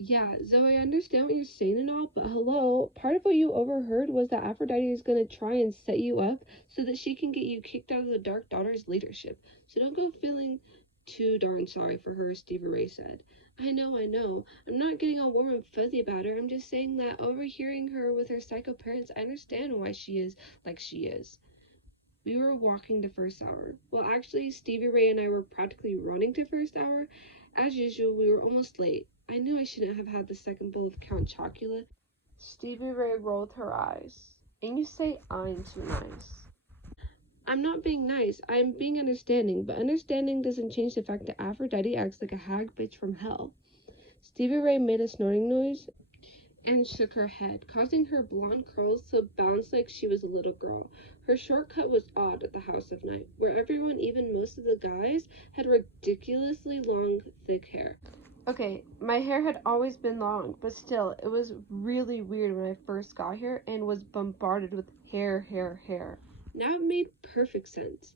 Yeah, Zoe, I understand what you're saying and all, but hello, part of what you overheard was that Aphrodite is gonna try and set you up so that she can get you kicked out of the Dark Daughter's leadership. So don't go feeling too darn sorry for her, Stevie Ray said. I know. I'm not getting all warm and fuzzy about her. I'm just saying that overhearing her with her psycho parents, I understand why she is like she is. We were walking to first hour. Well, actually, Stevie Ray and I were practically running to first hour. As usual, we were almost late. I knew I shouldn't have had the second bowl of Count Chocula. Stevie Ray rolled her eyes. And you say I'm too nice. I'm not being nice. I'm being understanding, but understanding doesn't change the fact that Aphrodite acts like a hag bitch from hell. Stevie Ray made a snorting noise and shook her head, causing her blonde curls to bounce like she was a little girl. Her short cut was odd at the House of Night, where everyone, even most of the guys, had ridiculously long, thick hair. Okay, my hair had always been long, but still, it was really weird when I first got here and was bombarded with hair. Now it made perfect sense.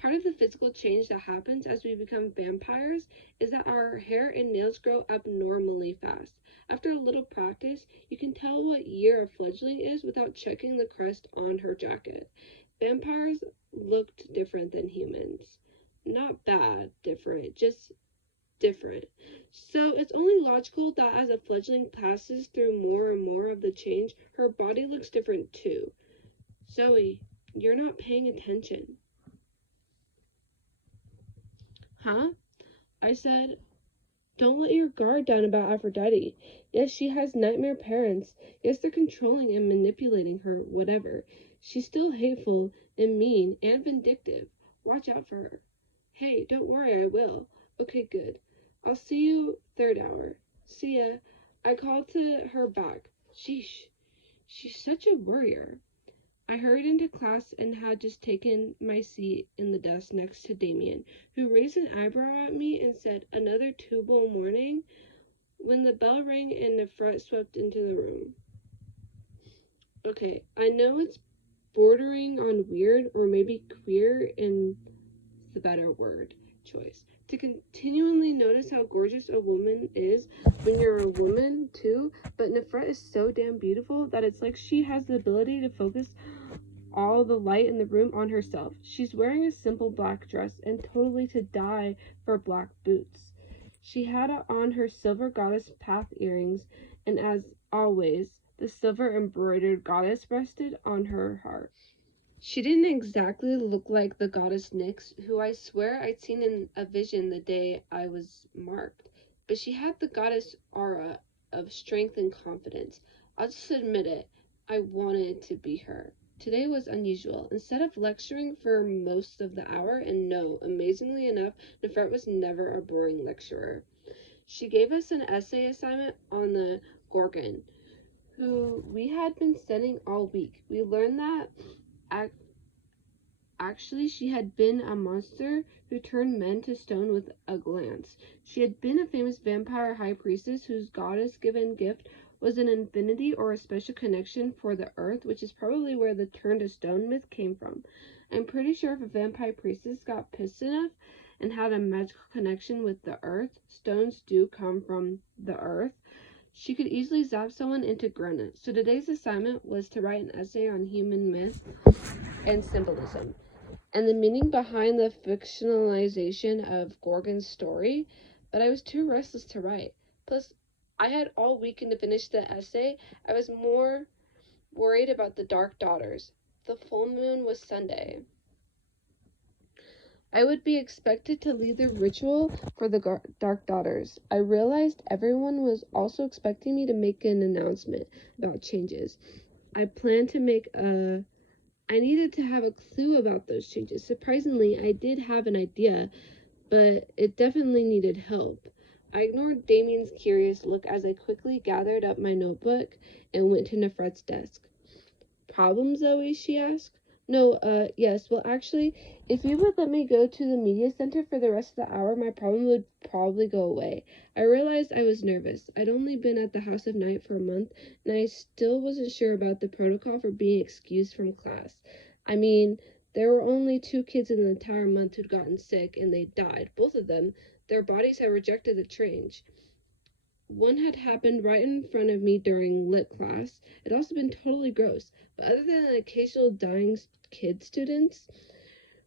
Part of the physical change that happens as we become vampires is that our hair and nails grow abnormally fast. After a little practice, you can tell what year a fledgling is without checking the crest on her jacket. Vampires looked different than humans. Not bad different, just different. So it's only logical that as a fledgling passes through more and more of the change, her body looks different too. Zoe, you're not paying attention. Huh? I said, don't let your guard down about Aphrodite. Yes, she has nightmare parents. Yes, they're controlling and manipulating her, whatever. She's still hateful and mean and vindictive. Watch out for her. Hey, don't worry, I will. Okay, good. I'll see you third hour. See ya. I called to her back. Sheesh. She's such a worrier. I hurried into class and had just taken my seat in the desk next to Damien, who raised an eyebrow at me and said, "Another two-bowl morning?" when the bell rang and Nefret swept into the room. Okay, I know it's bordering on weird or maybe queer in the better word choice. To continually notice how gorgeous a woman is when you're a woman too, but Nefret is so damn beautiful that it's like she has the ability to focus all the light in the room on herself. She's wearing a simple black dress and totally to die for black boots. She had on her silver goddess path earrings, and as always, the silver embroidered goddess rested on her heart. She didn't exactly look like the goddess Nyx, who I swear I'd seen in a vision the day I was marked, but she had the goddess aura of strength and confidence. I'll just admit it, I wanted to be her. Today was unusual. Instead of lecturing for most of the hour, and no, amazingly enough, Nefret was never a boring lecturer. She gave us an essay assignment on the Gorgon, who we had been studying all week. We learned that actually, she had been a monster who turned men to stone with a glance. She had been a famous vampire high priestess whose goddess given gift was an infinity or a special connection for the earth, which is probably where the turn to stone myth came from. I'm pretty sure if a vampire priestess got pissed enough and had a magical connection with the earth, stones do come from the earth, she could easily zap someone into granite. So today's assignment was to write an essay on human myth and symbolism and the meaning behind the fictionalization of Gorgon's story, but I was too restless to write. Plus, I had all weekend to finish the essay. I was more worried about the Dark Daughters. The full moon was Sunday. I would be expected to lead the ritual for the Dark Daughters. I realized everyone was also expecting me to make an announcement about changes. I planned to make a I needed to have a clue about those changes. Surprisingly, I did have an idea, but it definitely needed help. I ignored Damien's curious look as I quickly gathered up my notebook and went to Nefret's desk. Problem, Zoe? She asked. No, yes. Well, actually, if you would let me go to the media center for the rest of the hour, my problem would probably go away. I realized I was nervous. I'd only been at the House of Night for a month, and I still wasn't sure about the protocol for being excused from class. I mean, there were only 2 kids in the entire month who'd gotten sick, and they died. Both of them. Their bodies had rejected the change. One had happened right in front of me during lit class. It had also been totally gross, but other than the occasional dying kid students,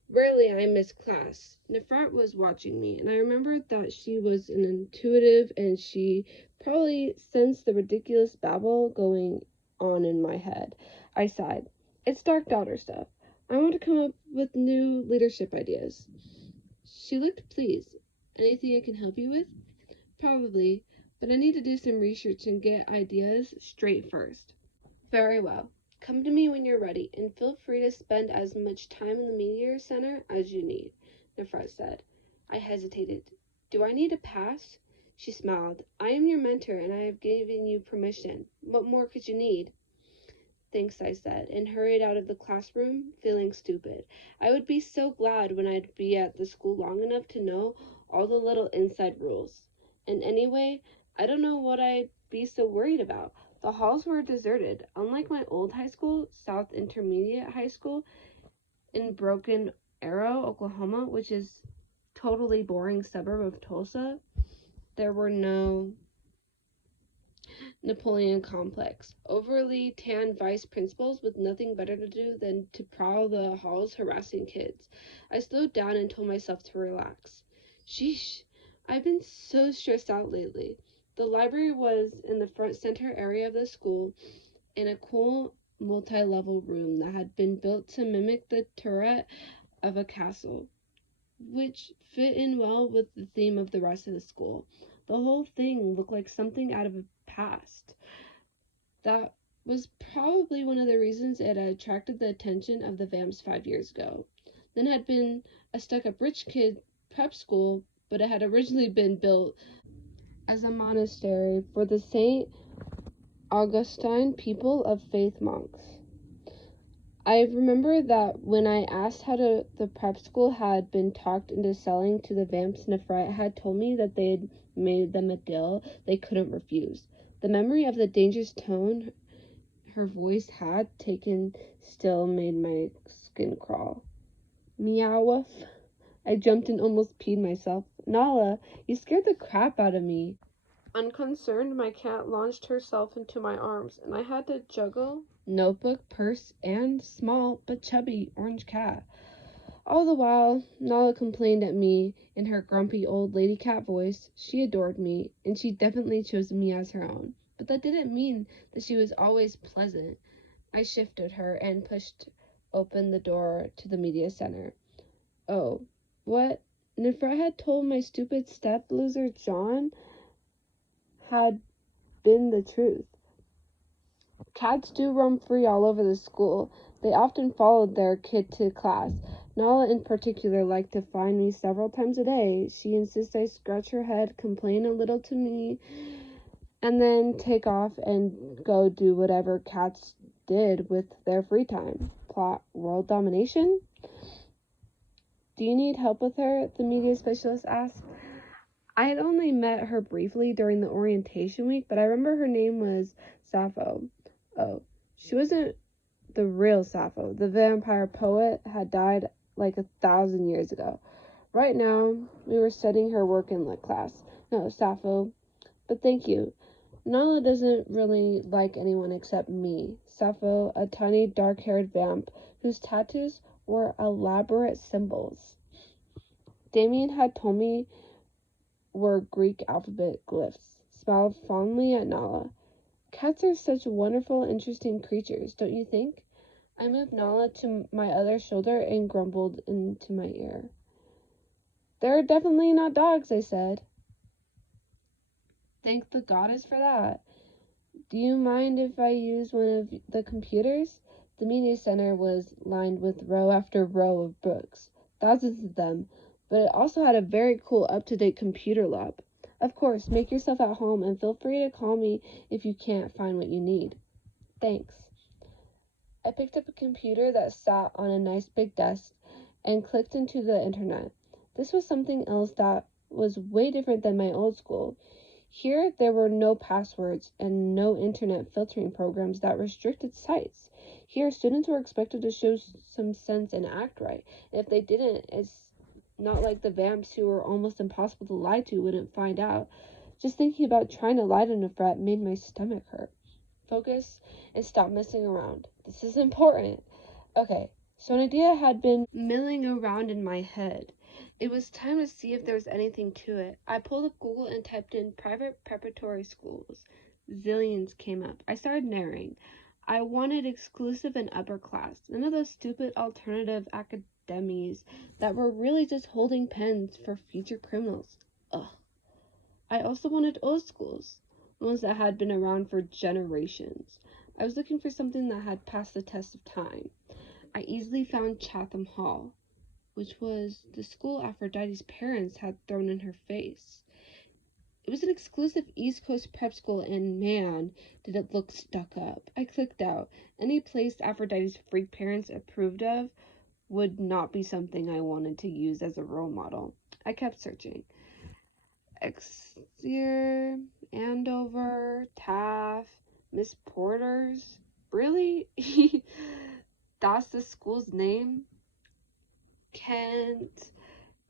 rarely I missed class. Nefrat was watching me, and I remembered that she was an intuitive and she probably sensed the ridiculous babble going on in my head. I sighed. It's dark daughter stuff. I want to come up with new leadership ideas. She looked pleased. Anything I can help you with? Probably, but I need to do some research and get ideas straight first. Very well. Come to me when you're ready, and feel free to spend as much time in the Meteor Center as you need, Nefret said. I hesitated. Do I need a pass? She smiled. I am your mentor, and I have given you permission. What more could you need? Thanks, I said, and hurried out of the classroom, feeling stupid. I would be so glad when I'd be at the school long enough to know all the little inside rules. And anyway, I don't know what I'd be so worried about. The halls were deserted. Unlike my old high school, South Intermediate High School, in Broken Arrow, Oklahoma, which is totally boring suburb of Tulsa, there were no Napoleon complex. Overly tanned vice principals with nothing better to do than to prowl the halls harassing kids. I slowed down and told myself to relax. Sheesh, I've been so stressed out lately. The library was in the front center area of the school in a cool multi-level room that had been built to mimic the turret of a castle, which fit in well with the theme of the rest of the school. The whole thing looked like something out of a past. That was probably one of the reasons it had attracted the attention of the Vamps 5 years ago. Then had been a stuck-up rich kid prep school, but it had originally been built as a monastery for the St. Augustine people of faith monks. I remember that when I asked how the prep school had been talked into selling to the Vamps, Nefret had told me that they had made them a deal they couldn't refuse. The memory of the dangerous tone her voice had taken still made my skin crawl. Meow. I jumped and almost peed myself. Nala, you scared the crap out of me. Unconcerned, my cat launched herself into my arms, and I had to juggle notebook, purse, and small but chubby orange cat. All the while, Nala complained at me in her grumpy old lady cat voice. She adored me, and she definitely chose me as her own. But that didn't mean that she was always pleasant. I shifted her and pushed open the door to the media center. Oh, what Nefret had told my stupid step-loser John had been the truth. Cats do roam free all over the school. They often followed their kid to class. Nala in particular liked to find me several times a day. She insists I scratch her head, complain a little to me, and then take off and go do whatever cats did with their free time. Plot world domination? Do you need help with her? The media specialist asked. I had only met her briefly during the orientation week, but I remember her name was Sappho. Oh, she wasn't the real Sappho. The vampire poet had died like 1,000 years ago. Right now, we were studying her work in lit class. No, Sappho, but thank you. Nala doesn't really like anyone except me. Sappho, a tiny dark-haired vamp whose tattoos were elaborate symbols. Damien had told me were Greek alphabet glyphs, smiled fondly at Nala. Cats are such wonderful, interesting creatures, don't you think? I moved Nala to my other shoulder and grumbled into my ear. They're definitely not dogs, I said. Thank the goddess for that. Do you mind if I use one of the computers? The media center was lined with row after row of books, thousands of them, but it also had a very cool up-to-date computer lab. Of course, make yourself at home and feel free to call me if you can't find what you need. Thanks. I picked up a computer that sat on a nice big desk and clicked into the internet. This was something else that was way different than my old school. Here, there were no passwords and no internet filtering programs that restricted sites. Here, students were expected to show some sense and act right. And if they didn't, it's not like the vamps who were almost impossible to lie to wouldn't find out. Just thinking about trying to lie to Nefret made my stomach hurt. Focus and stop messing around. This is important. Okay, so an idea had been milling around in my head. It was time to see if there was anything to it. I pulled up Google and typed in private preparatory schools. Zillions came up. I started narrowing. I wanted exclusive and upper class. None of those stupid alternative academies that were really just holding pens for future criminals. Ugh. I also wanted old schools, ones that had been around for generations. I was looking for something that had passed the test of time. I easily found Chatham Hall, which was the school Aphrodite's parents had thrown in her face. It was an exclusive East Coast prep school, and man, did it look stuck up. I clicked out. Any place Aphrodite's freak parents approved of would not be something I wanted to use as a role model. I kept searching. Exeter, Andover, Taft, Miss Porter's. Really? That's the school's name? Kent.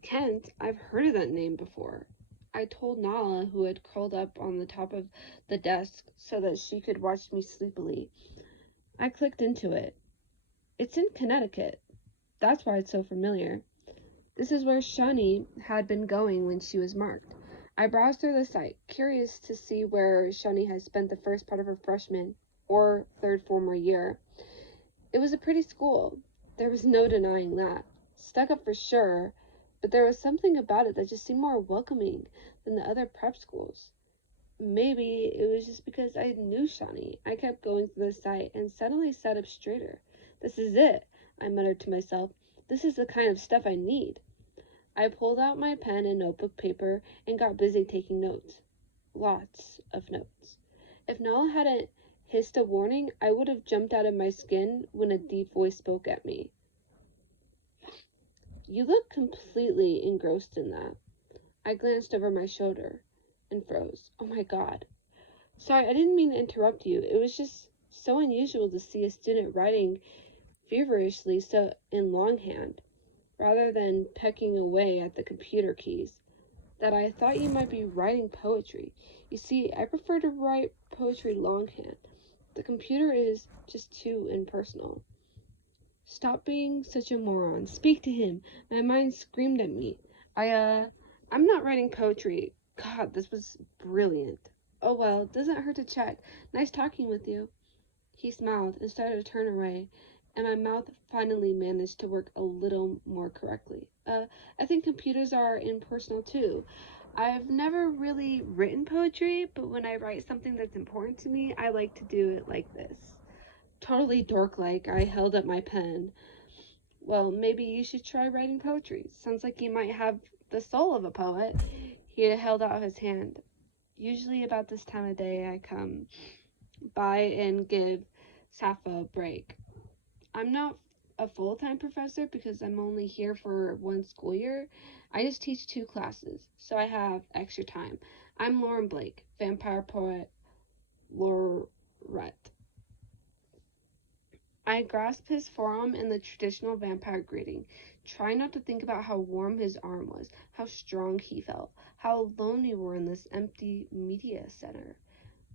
Kent? I've heard of that name before. I told Nala, who had curled up on the top of the desk so that she could watch me sleepily. I clicked into it. It's in Connecticut. That's why it's so familiar. This is where Shani had been going when she was marked. I browsed through the site, curious to see where Shani had spent the first part of her freshman or third former year. It was a pretty school. There was no denying that. Stuck up for sure, but there was something about it that just seemed more welcoming than the other prep schools. Maybe it was just because I knew Shani. I kept going through the site and suddenly sat up straighter. This is it, I muttered to myself. This is the kind of stuff I need. I pulled out my pen and notebook paper and got busy taking notes. Lots of notes. If Nala hadn't hissed a warning, I would have jumped out of my skin when a deep voice spoke at me. You look completely engrossed in that. I glanced over my shoulder and froze. Oh my God. Sorry, I didn't mean to interrupt you. It was just so unusual to see a student writing feverishly so in longhand, rather than pecking away at the computer keys, that I thought you might be writing poetry. You see, I prefer to write poetry longhand. The computer is just too impersonal. Stop being such a moron. Speak to him. My mind screamed at me. I'm not writing poetry. God, this was brilliant. Oh well, doesn't hurt to check. Nice talking with you. He smiled and started to turn away, and my mouth finally managed to work a little more correctly. I think computers are impersonal too. I've never really written poetry, but when I write something that's important to me, I like to do it like this. Totally dork-like, I held up my pen. Well, maybe you should try writing poetry. Sounds like you might have the soul of a poet. He held out his hand. Usually about this time of day, I come by and give Sappho a break. I'm not a full-time professor because I'm only here for one school year. I just teach 2 classes, so I have extra time. I'm Lauren Blake, vampire poet laureate. I grasped his forearm in the traditional vampire greeting, trying not to think about how warm his arm was, how strong he felt, how alone we were in this empty media center.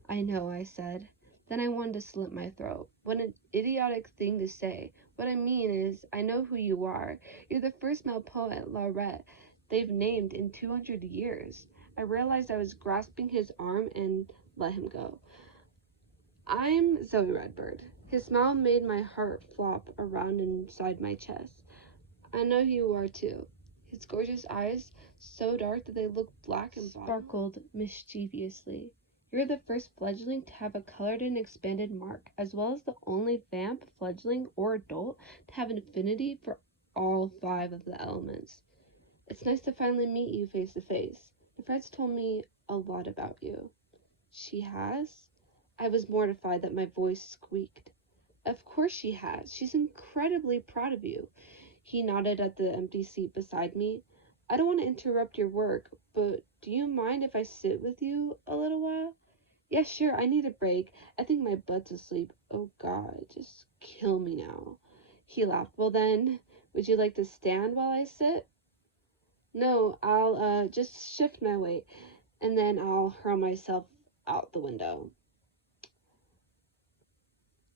I know, I said. Then I wanted to slit my throat. What an idiotic thing to say. What I mean is, I know who you are. You're the first male poet laureate they've named in 200 years. I realized I was grasping his arm and let him go. I'm Zoe Redbird. His smile made my heart flop around inside my chest. I know you are too. His gorgeous eyes, so dark that they looked black and sparkled mischievously. You're the first fledgling to have a colored and expanded mark, as well as the only vamp, fledgling, or adult to have an affinity for all 5 of the elements. It's nice to finally meet you face to face. Nefret's told me a lot about you. She has? I was mortified that my voice squeaked. Of course she has. She's incredibly proud of you. He nodded at the empty seat beside me. I don't want to interrupt your work, but do you mind if I sit with you a little while? Yeah, sure, I need a break. I think my butt's asleep. Oh God, just kill me now. He laughed. Well then, would you like to stand while I sit? No, I'll just shift my weight. and then I'll hurl myself out the window.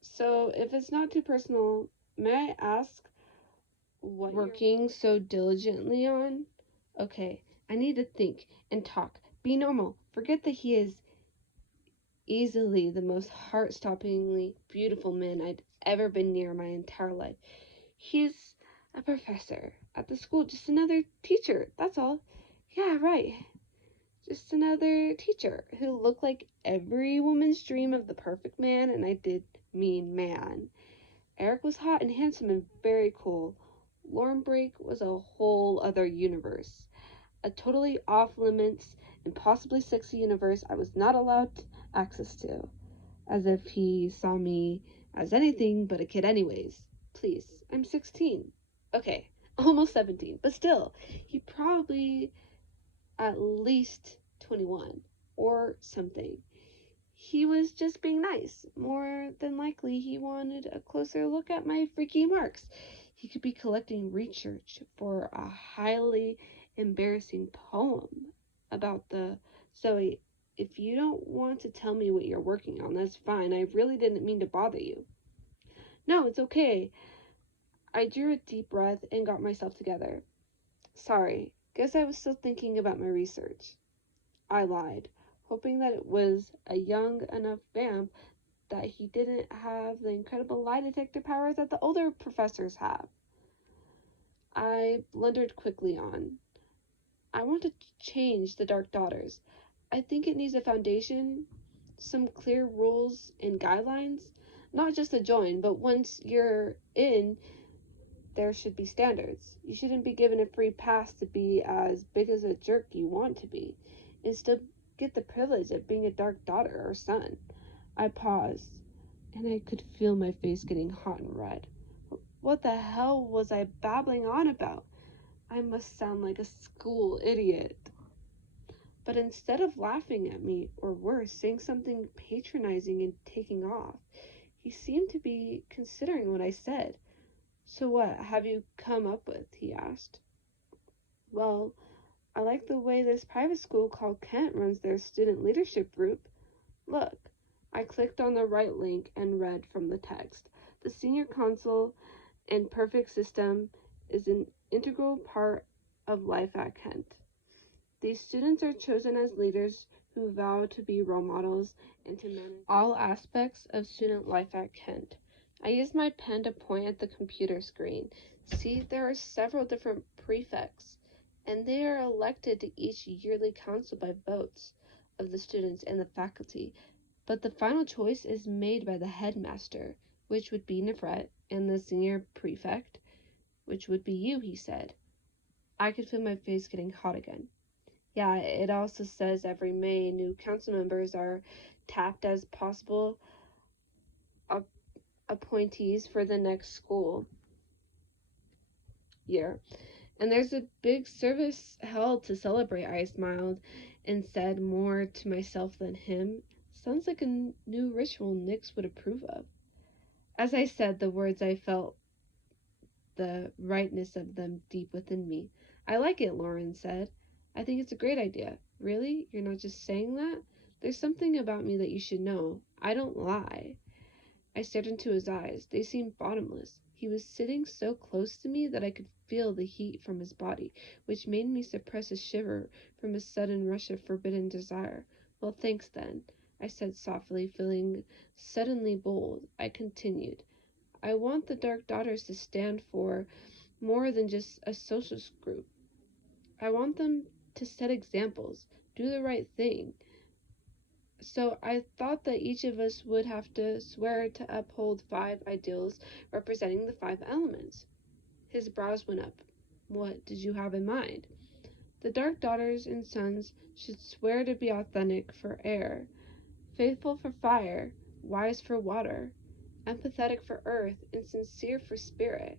So, if it's not too personal, may I ask what you're working so diligently on? Okay, I need to think and talk. Be normal. Forget that he is easily the most heart-stoppingly beautiful man I'd ever been near my entire life. He's a professor at the school, just another teacher, that's all. Yeah, right. Just another teacher who looked like every woman's dream of the perfect man, and I did mean man. Eric was hot and handsome and very cool. Lauren Brake was a whole other universe. A totally off-limits, impossibly sexy universe I was not allowed access to. As if he saw me as anything but a kid anyways. Please, I'm 16. Okay, almost 17, but still, he probably at least 21 or something. He was just being nice. More than likely, he wanted a closer look at my freaky marks. He could be collecting research for a highly embarrassing poem about the Zoe. If you don't want to tell me what you're working on, that's fine. I really didn't mean to bother you. No, it's okay. I drew a deep breath and got myself together. Sorry, guess I was still thinking about my research. I lied, hoping that it was a young enough vamp that he didn't have the incredible lie detector powers that the older professors have. I blundered quickly on. I want to change the Dark Daughters. I think it needs a foundation, some clear rules and guidelines. Not just to join, but once you're in, there should be standards. You shouldn't be given a free pass to be as big as a jerk you want to be, and still get the privilege of being a Dark Daughter or son. I paused, and I could feel my face getting hot and red. What the hell was I babbling on about? I must sound like a school idiot. But instead of laughing at me, or worse, saying something patronizing and taking off, he seemed to be considering what I said. So what have you come up with? He asked. Well, I like the way this private school called Kent runs their student leadership group. Look. I clicked on the right link and read from the text. The senior council and perfect system is an integral part of life at Kent. These students are chosen as leaders who vow to be role models and to manage all aspects of student life at Kent. I used my pen to point at the computer screen. See, there are several different prefects, and they are elected to each yearly council by votes of the students and the faculty. But the final choice is made by the headmaster, which would be Nefret, and the senior prefect, which would be you, he said. I could feel my face getting hot again. Yeah, it also says every May new council members are tapped as possible appointees for the next school year. And there's a big service held to celebrate. I smiled and said more to myself than him. Sounds like a new ritual Nix would approve of. As I said the words, I felt the rightness of them deep within me. I like it, Lauren said. I think it's a great idea. Really? You're not just saying that? There's something about me that you should know. I don't lie. I stared into his eyes. They seemed bottomless. He was sitting so close to me that I could feel the heat from his body, which made me suppress a shiver from a sudden rush of forbidden desire. Well, thanks then, I said softly, feeling suddenly bold. I continued. I want the Dark Daughters to stand for more than just a social group. I want them to set examples, do the right thing. So I thought that each of us would have to swear to uphold 5 ideals representing the 5 elements. His brows went up. What did you have in mind? The Dark Daughters and Sons should swear to be authentic for air, faithful for fire, wise for water, empathetic for earth, and sincere for spirit.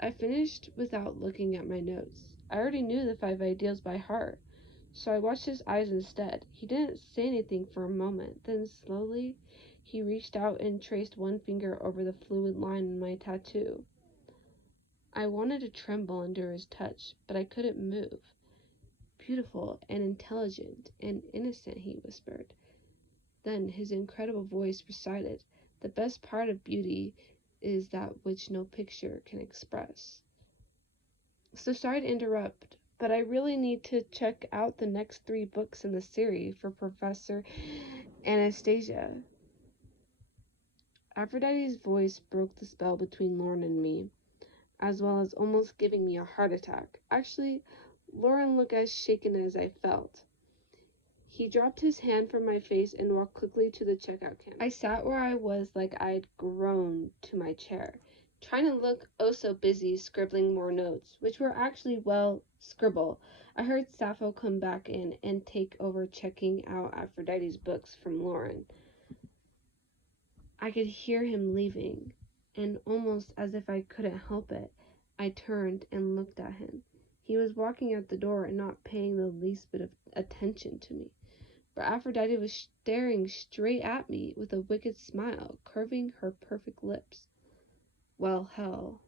I finished without looking at my notes. I already knew the 5 ideals by heart, so I watched his eyes instead. He didn't say anything for a moment. Then slowly, he reached out and traced one finger over the fluid line in my tattoo. I wanted to tremble under his touch, but I couldn't move. beautiful and intelligent and innocent," he whispered. Then his incredible voice recited, "The best part of beauty is that which no picture can express." So sorry to interrupt, but I really need to check out the next 3 books in the series for Professor Anastasia. Aphrodite's voice broke the spell between Lauren and me, as well as almost giving me a heart attack. Actually, Lauren looked as shaken as I felt. He dropped his hand from my face and walked quickly to the checkout counter. I sat where I was like I'd grown to my chair, trying to look oh so busy scribbling more notes, which were actually, well, scribble. I heard Sappho come back in and take over checking out Aphrodite's books from Lauren. I could hear him leaving, and almost as if I couldn't help it, I turned and looked at him. He was walking out the door and not paying the least bit of attention to me. But Aphrodite was staring straight at me with a wicked smile curving her perfect lips. Well, hell,